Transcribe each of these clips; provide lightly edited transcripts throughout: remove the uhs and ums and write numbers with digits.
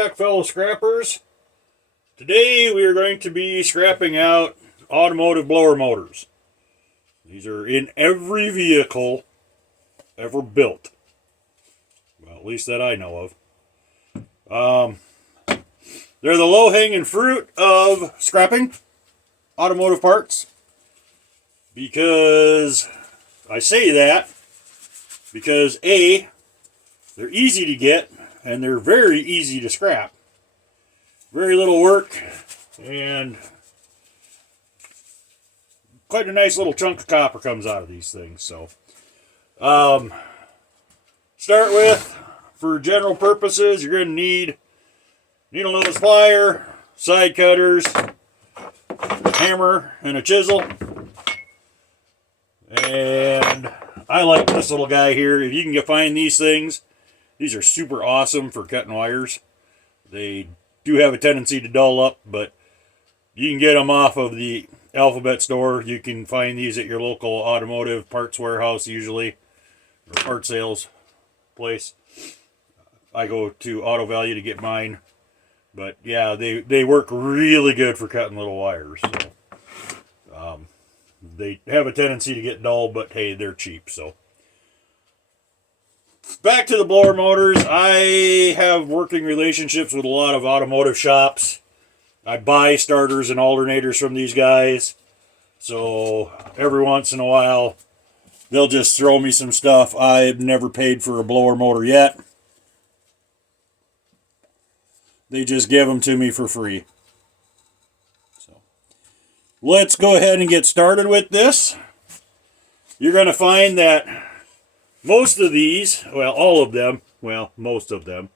back, fellow scrappers. Today we are going to be scrapping out automotive blower motors. These are in every vehicle ever built. Well, at least that I know of. They're the low-hanging fruit of scrapping automotive parts. Because I say that because A, they're easy to get and they're very easy to scrap. Very little work and quite a nice little chunk of copper comes out of these things. So, start with, for general purposes, you're going to need needle nose plier, side cutters, hammer, and a chisel. And I like this little guy here. If you can find these things, these are super awesome for cutting wires. They do have a tendency to dull up, but you can get them off of the Alphabet store. You can find these at your local automotive parts warehouse usually, or part sales place. I go to Auto Value to get mine. But yeah, they work really good for cutting little wires. So, they have a tendency to get dull, but hey, they're cheap. So back to the blower motors. I have working relationships with a lot of automotive shops. I buy starters and alternators from these guys. So every once in a while, they'll just throw me some stuff. I've never paid for a blower motor yet. They just give them to me for free. So let's go ahead and get started with this. You're going to find that most of these, well, all of them, well, most of them,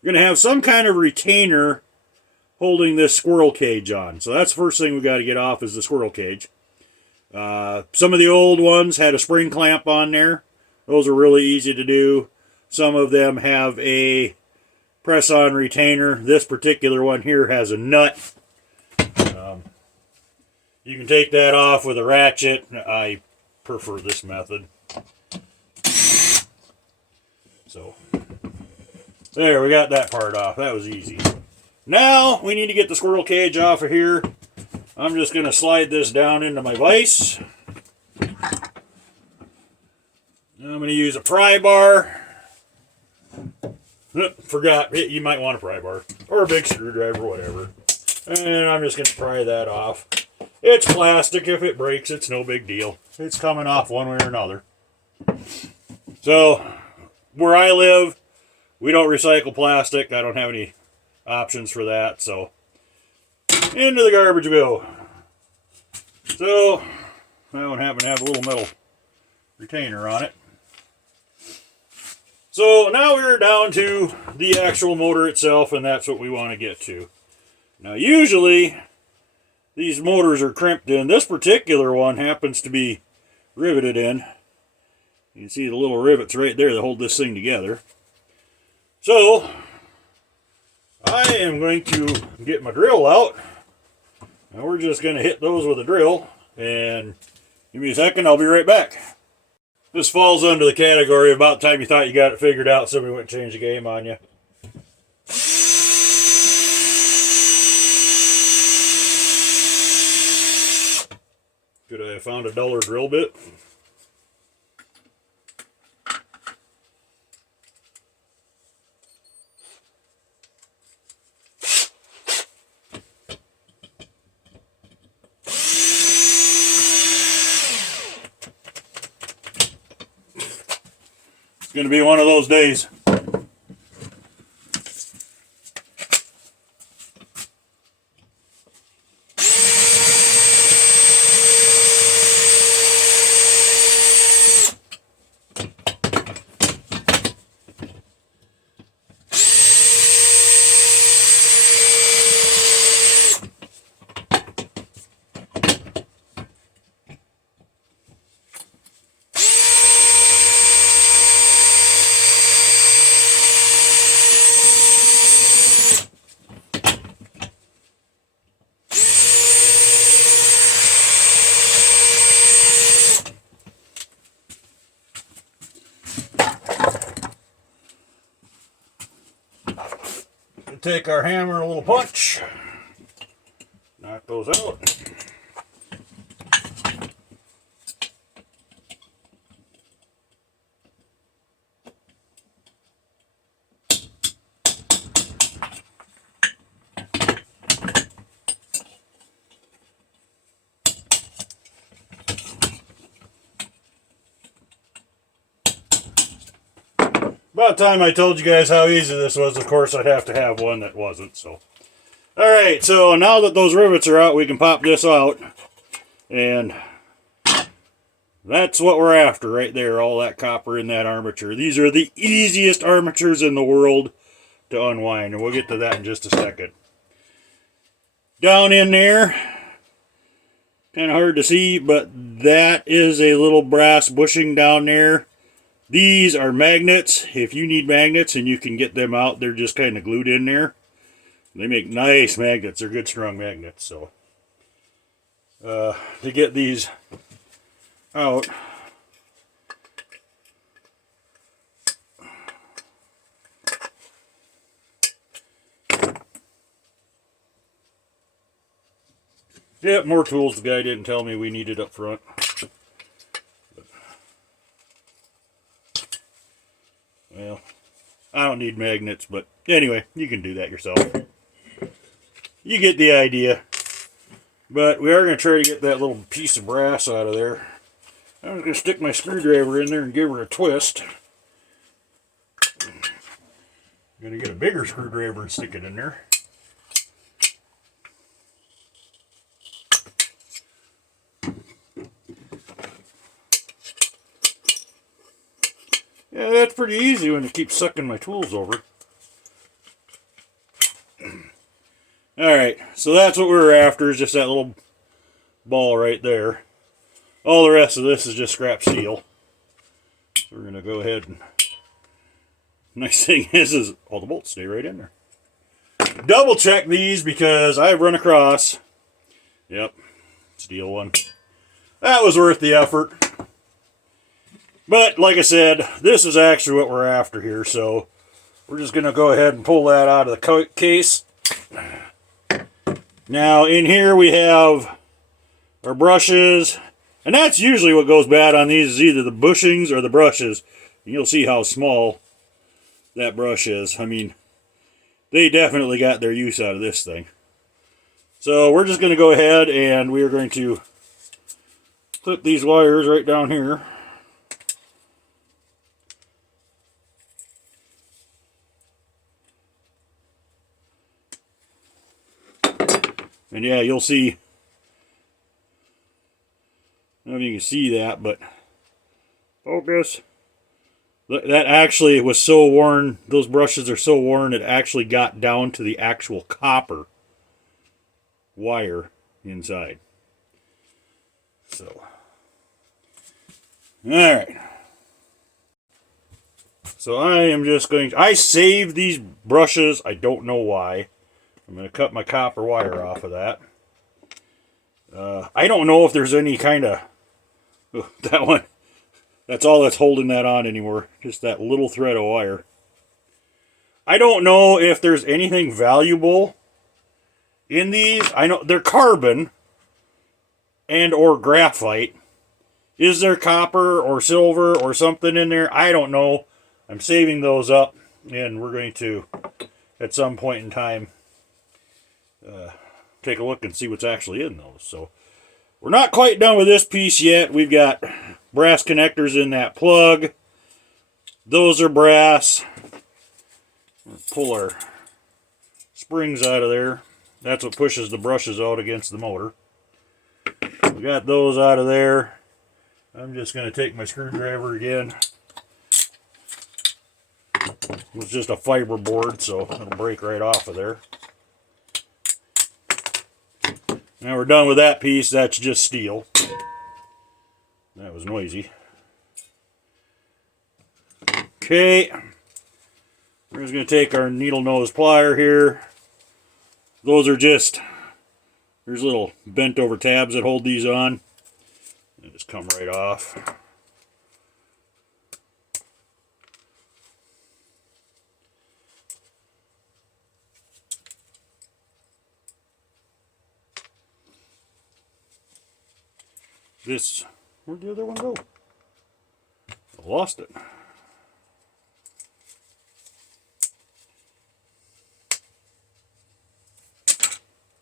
you're going to have some kind of retainer holding this squirrel cage on. So that's the first thing we got to get off is the squirrel cage. Some of the old ones had a spring clamp on there. Those are really easy to do. Some of them have a press-on retainer. This particular one here has a nut. You can take that off with a ratchet. I prefer this method. So, there, we got that part off. That was easy. Now, we need to get the squirrel cage off of here. I'm just going to slide this down into my vise. I'm going to use a pry bar. Forgot, you might want a pry bar. Or a big screwdriver, whatever. And I'm just going to pry that off. It's plastic. If it breaks, it's no big deal. It's coming off one way or another. So, where I live, we don't recycle plastic. I don't have any options for that. So, into the garbage we go. So, that one happened to have a little metal retainer on it. So now we're down to the actual motor itself, and that's what we want to get to. Now usually these motors are crimped in. This particular one happens to be riveted in. You can see the little rivets right there that hold this thing together. So I am going to get my drill out. Now we're just going to hit those with a drill, and give me a second, I'll be right back. This falls under the category of about the time you thought you got it figured out, somebody went and changed the game on you. Could I have found a duller drill bit? It's going to be one of those days. Take our hammer and a little punch. Knock those out. About time I told you guys how easy this was. Of course, I'd have to have one that wasn't. So, all right. So now that those rivets are out, we can pop this out, and that's what we're after right there. All that copper in that armature. These are the easiest armatures in the world to unwind, and we'll get to that in just a second. Down in there, kind of hard to see, but that is a little brass bushing down there. These are magnets. If you need magnets and you can get them out, they're just kind of glued in there. They make nice magnets. They're good, strong magnets. So, to get these out, yep, more tools the guy didn't tell me we needed up front. Well, I don't need magnets, but anyway, you can do that yourself. You get the idea. But we are going to try to get that little piece of brass out of there. I'm going to stick my screwdriver in there and give her a twist. I'm going to get a bigger screwdriver and stick it in there. Yeah, that's pretty easy when it keeps sucking my tools over. Alright, so that's what we were after, is just that little ball right there. All the rest of this is just scrap steel. So we're going to go ahead and... Nice thing is all the bolts stay right in there. Double check these because I've run across... Yep, steel one. That was worth the effort. But, like I said, this is actually what we're after here, so we're just going to go ahead and pull that out of the case. Now, in here we have our brushes, and that's usually what goes bad on these, is either the bushings or the brushes. And you'll see how small that brush is. I mean, they definitely got their use out of this thing. So, we're just going to go ahead and we are going to clip these wires right down here. And yeah, you'll see, I don't know if you can see that, but focus. That actually was so worn, those brushes are so worn, it actually got down to the actual copper wire inside. So, alright. So I am just going to, I saved these brushes, I don't know why. I'm going to cut my copper wire off of that. I don't know if there's any kind of... that one. That's all that's holding that on anymore. Just that little thread of wire. I don't know if there's anything valuable in these. I know they're carbon and or graphite. Is there copper or silver or something in there? I don't know. I'm saving those up. And we're going to, at some point in time... take a look and see what's actually in those. So we're not quite done with this piece yet. We've got brass connectors in that plug. Those are brass. We'll pull our springs out of there. That's what pushes the brushes out against the motor. We got those out of there. I'm just going to take my screwdriver again. It's just a fiber board, so it'll break right off of there. Now we're done with that piece. That's just steel. That was noisy. Okay. We're just going to take our needle nose plier here. Those are just, there's little bent over tabs that hold these on. They just come right off. this, where'd the other one go? I lost it.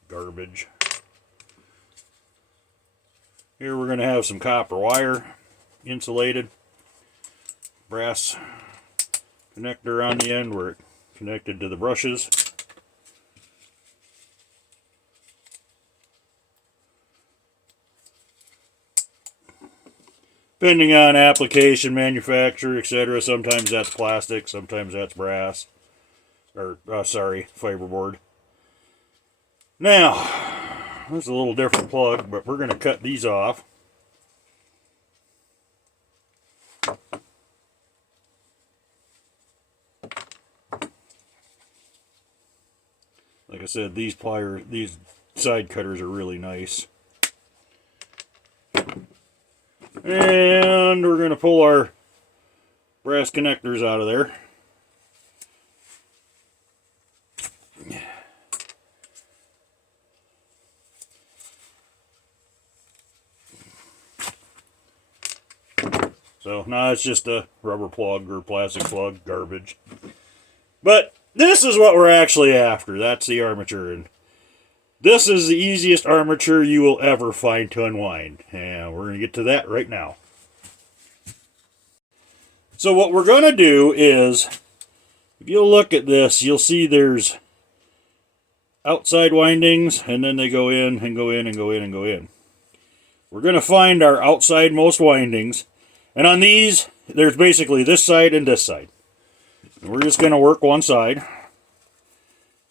Garbage. Here we're going to have some copper wire, insulated, brass connector on the end where it connected to the brushes. Depending on application, manufacturer, etc. Sometimes that's plastic, sometimes that's brass. Or, sorry, fiberboard. Now, this is a little different plug, but we're going to cut these off. Like I said, these side cutters are really nice. And we're going to pull our brass connectors out of there. So now it's just a rubber plug or plastic plug, garbage. But this is what we're actually after. That's the armature. And this is the easiest armature you will ever find to unwind. And we're going to get to that right now. So what we're going to do is, if you'll look at this, you'll see there's outside windings, and then they go in and go in and go in and go in. We're going to find our outside most windings. And on these, there's basically this side and this side. And we're just going to work one side.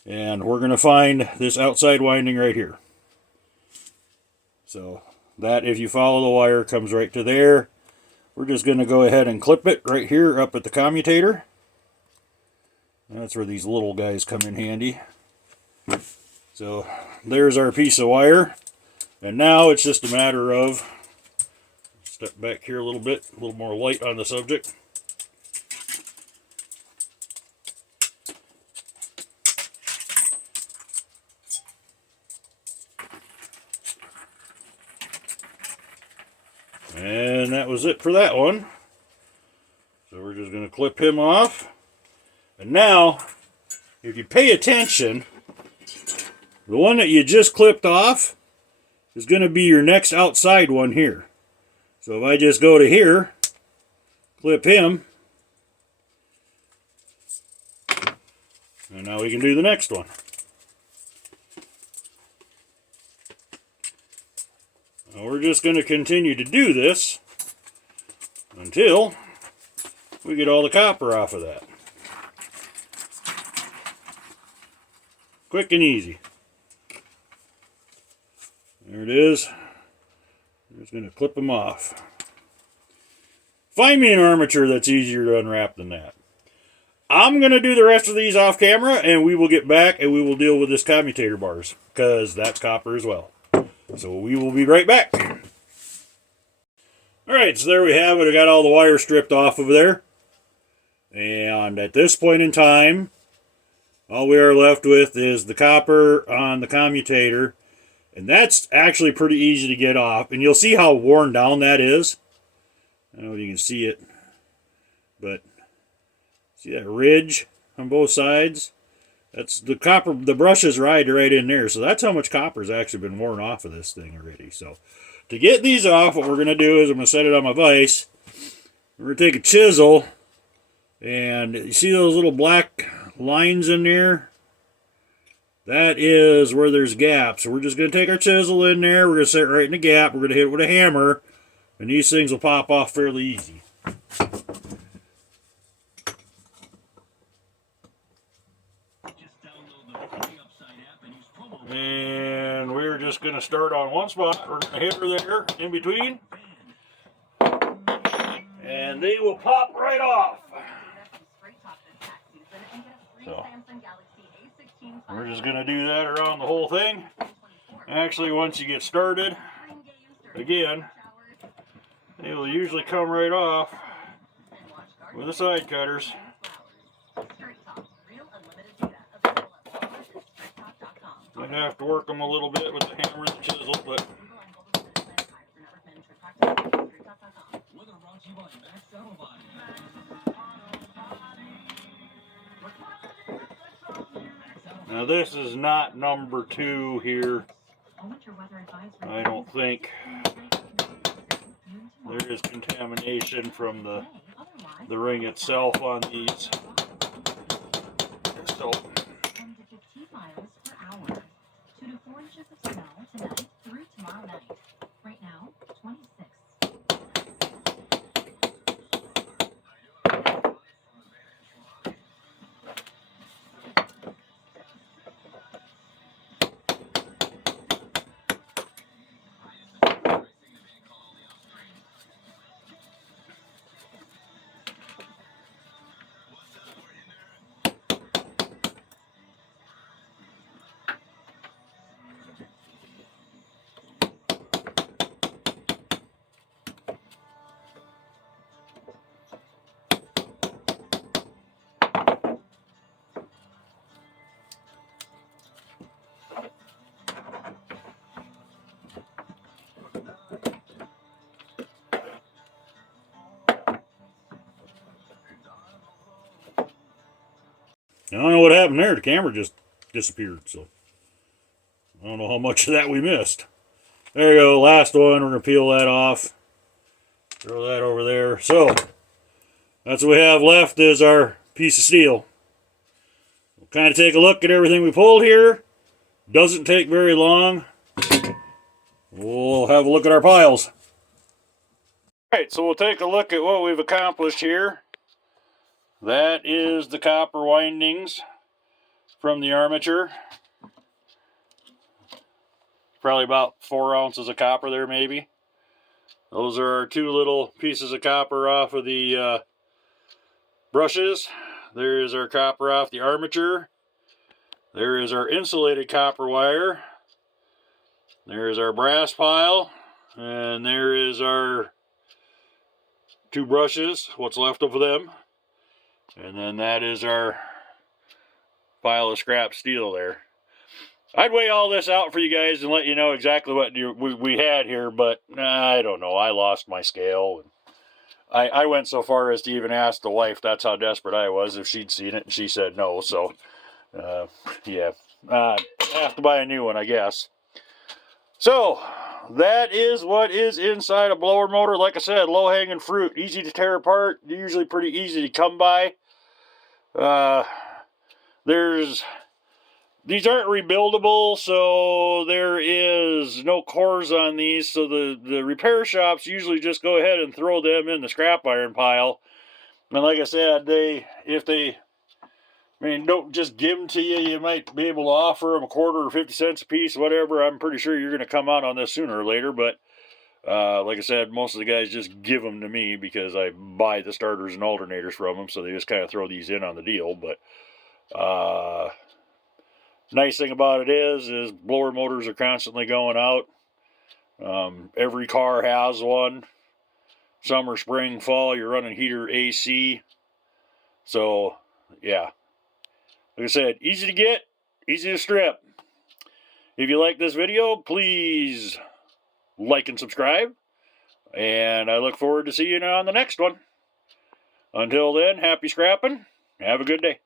And we're going to find this outside winding right here. So that, if you follow the wire, comes right to there. We're just going to go ahead and clip it right here up at the commutator. That's where these little guys come in handy. So there's our piece of wire. And now it's just a matter of, step back here a little bit, a little more light on the subject. And that was it for that one. So we're just going to clip him off. And now, if you pay attention, the one that you just clipped off is going to be your next outside one here. So if I just go to here, clip him, and now we can do the next one. Now we're just going to continue to do this until we get all the copper off of that. Quick and easy. There it is. I'm just going to clip them off. Find me an armature that's easier to unwrap than that. I'm going to do the rest of these off camera, and we will get back and we will deal with this commutator bars, because that's copper as well. So we will be right back. Alright, so there we have it. I got all the wire stripped off of there. And at this point in time, all we are left with is the copper on the commutator. And that's actually pretty easy to get off. And you'll see how worn down that is. I don't know if you can see it. But see that ridge on both sides? That's the copper, the brushes ride right in there. So that's how much copper's actually been worn off of this thing already. So to get these off, what we're going to do is I'm going to set it on my vise. We're going to take a chisel. And you see those little black lines in there? That is where there's gaps. So we're just going to take our chisel in there. We're going to set it right in the gap. We're going to hit it with a hammer. And these things will pop off fairly easy. And we're just going to start on one spot. We're going to hit her there in between. And they will pop right off. So we're just going to do that around the whole thing. Actually, once you get started, again, they will usually come right off with the side cutters. Might have to work them a little bit with the hammer and the chisel, but Now this is not number 2 here. I don't think. There is contamination from the ring itself on these. So 10 to 15 miles per hour. 2 to 4 inches of snow tonight through tomorrow night. Right now, 26. I don't know what happened there. The camera just disappeared. So I don't know how much of that we missed. There you go. Last one. We're going to peel that off. Throw that over there. So that's what we have left is our piece of steel. We'll kind of take a look at everything we pulled here. Doesn't take very long. We'll have a look at our piles. Alright, so we'll take a look at what we've accomplished here. That is the copper windings from the armature. Probably about 4 ounces of copper there, maybe. Those are our 2 little pieces of copper off of the brushes. There is our copper off the armature. There is our insulated copper wire. There is our brass pile. And there is our 2 brushes, what's left of them. And then that is our pile of scrap steel there. I'd weigh all this out for you guys and let you know exactly what we had here, but I don't know. I lost my scale. I went so far as to even ask the wife, that's how desperate I was, if she'd seen it, and she said no. So, yeah, I have to buy a new one, I guess. So, that is what is inside a blower motor. Like I said, low-hanging fruit, easy to tear apart, usually pretty easy to come by. These aren't rebuildable, so there is no cores on these, so the repair shops usually just go ahead and throw them in the scrap iron pile. And like I said, don't just give them to you. You might be able to offer them a quarter or 50 cents a piece, whatever. I'm pretty sure you're going to come out on this sooner or later, but like I said, most of the guys just give them to me because I buy the starters and alternators from them, so they just kind of throw these in on the deal. But nice thing about it is blower motors are constantly going out. Every car has one. Summer, spring, fall, you're running heater, AC. So, yeah. Like I said, easy to get, easy to strip. If you like this video, please like and subscribe. And I look forward to seeing you on the next one. Until then, happy scrapping. Have a good day.